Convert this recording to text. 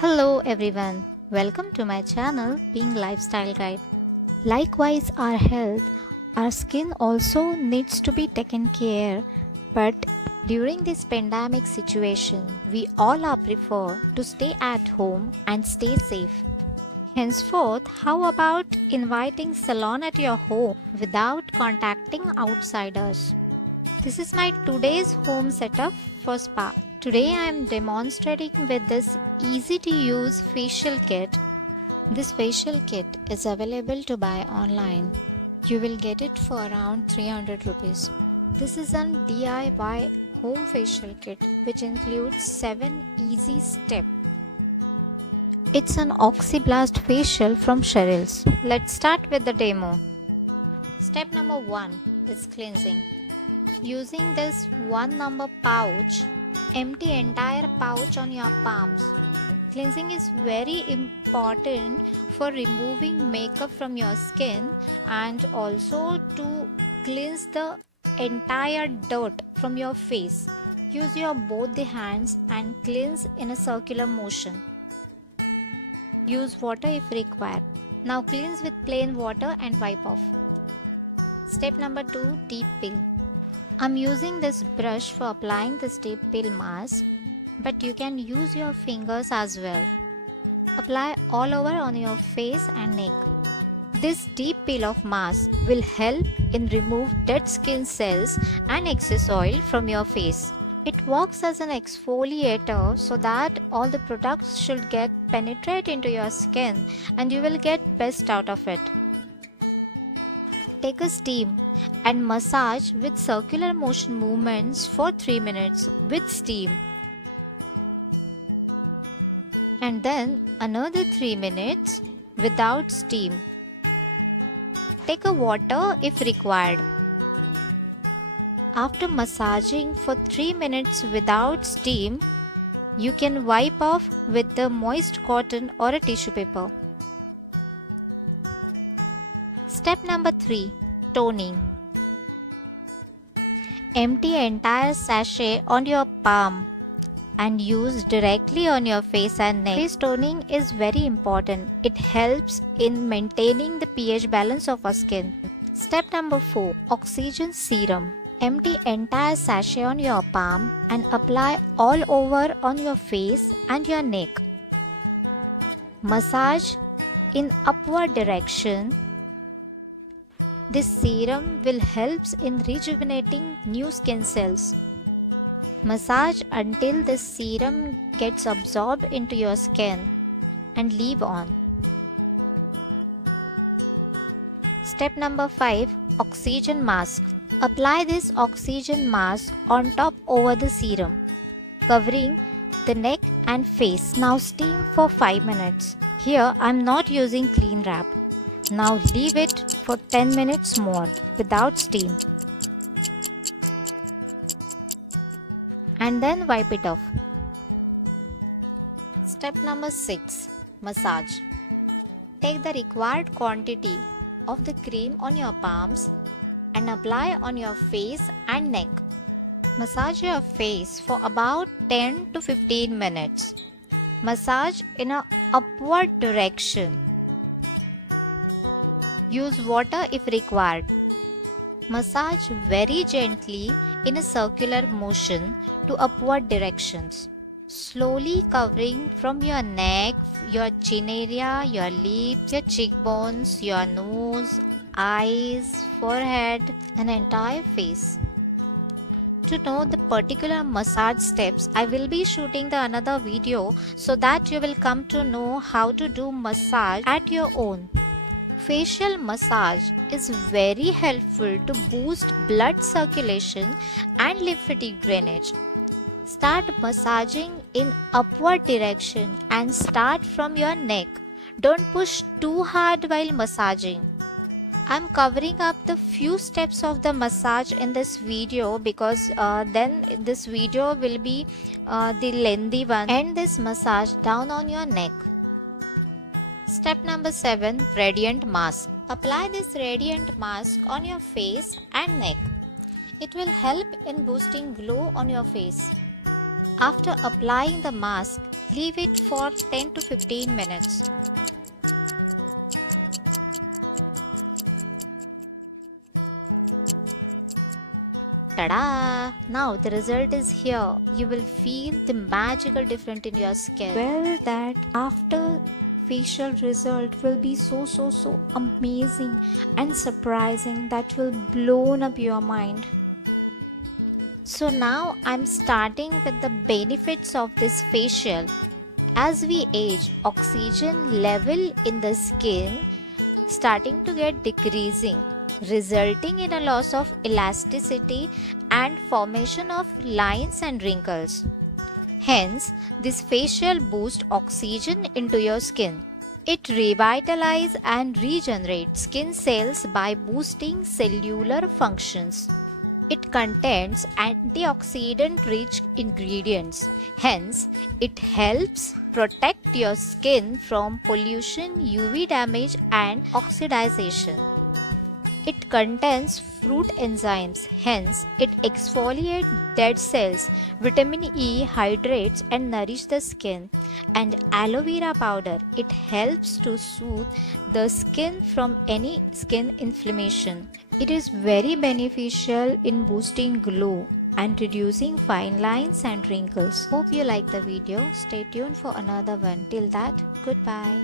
Hello everyone, welcome to my channel Being Lifestyle Guide. Likewise, our health, our skin also needs to be taken care, but during this pandemic situation, we all are prefer to stay at home and stay safe. Henceforth, how about inviting salon at your home without contacting outsiders? This is my today's home setup for spa. Today I am demonstrating with this easy to use facial kit. This facial kit is available to buy online. You will get it for around 300 rupees. This is an DIY home facial kit which includes 7 easy steps. It's an Oxyblast facial from Cheryl's. Let's start with the demo. Step number 1 is cleansing. Using this 1 number pouch, empty entire pouch on your palms. Cleansing is very important for removing makeup from your skin and also to cleanse the entire dirt from your face. Use your both the hands and cleanse in a circular motion. Use water if required. Now cleanse with plain water and wipe off. Step number 2, deep peel. I'm using this brush for applying this deep peel mask, but you can use your fingers as well. Apply all over on your face and neck. This deep peel of mask will help in remove dead skin cells and excess oil from your face. It works as an exfoliator so that all the products should get penetrate into your skin and you will get best out of it. Take a steam and massage with circular motion movements for 3 minutes with steam. And then another 3 minutes without steam. Take a water if required. After massaging for 3 minutes without steam, you can wipe off with the moist cotton or a tissue paper. Step number 3, toning. Empty entire sachet on your palm and use directly on your face and neck. Face toning is very important. It helps in maintaining the pH balance of our skin. Step number 4, oxygen serum. Empty entire sachet on your palm and apply all over on your face and your neck. Massage in upward direction. This serum will help in rejuvenating new skin cells. Massage until this serum gets absorbed into your skin and leave on. Step number 5, oxygen mask. Apply this oxygen mask on top over the serum, covering the neck and face. Now steam for 5 minutes. Here I am not using clean wrap. Now leave it for 10 minutes more without steam. And then wipe it off. Step number 6, massage. Take the required quantity of the cream on your palms and apply on your face and neck. Massage your face for about 10 to 15 minutes. Massage in an upward direction. Use water if required. Massage very gently in a circular motion to upward directions. Slowly covering from your neck, your chin area, your lips, your cheekbones, your nose, eyes, forehead, and entire face. To know the particular massage steps, I will be shooting the another video so that you will come to know how to do massage at your own. Facial massage is very helpful to boost blood circulation and lymphatic drainage. Start massaging in upward direction and start from your neck. Don't push too hard while massaging. I'm covering up the few steps of the massage in this video because then this video will be the lengthy one. End this massage down on your neck. Step number 7, radiant mask. Apply this radiant mask on your face and neck. It will help in boosting glow on your face. After applying the mask, leave it for 10 to 15 minutes. Tada! Now the result is here. You will feel the magical difference in your skin. Well, that after facial result will be so amazing and surprising that will blown up your mind. So now I'm starting with the benefits of this facial. As we age, oxygen level in the skin starting to get decreasing, resulting in a loss of elasticity and formation of lines and wrinkles. Hence, this facial boosts oxygen into your skin. It revitalizes and regenerates skin cells by boosting cellular functions. It contains antioxidant rich ingredients. Hence, it helps protect your skin from pollution, UV damage, and oxidization. It contains fruit enzymes, hence, it exfoliates dead cells. Vitamin E hydrates and nourishes the skin. And aloe vera powder, it helps to soothe the skin from any skin inflammation. It is very beneficial in boosting glow and reducing fine lines and wrinkles. Hope you like the video. Stay tuned for another one. Till that, goodbye.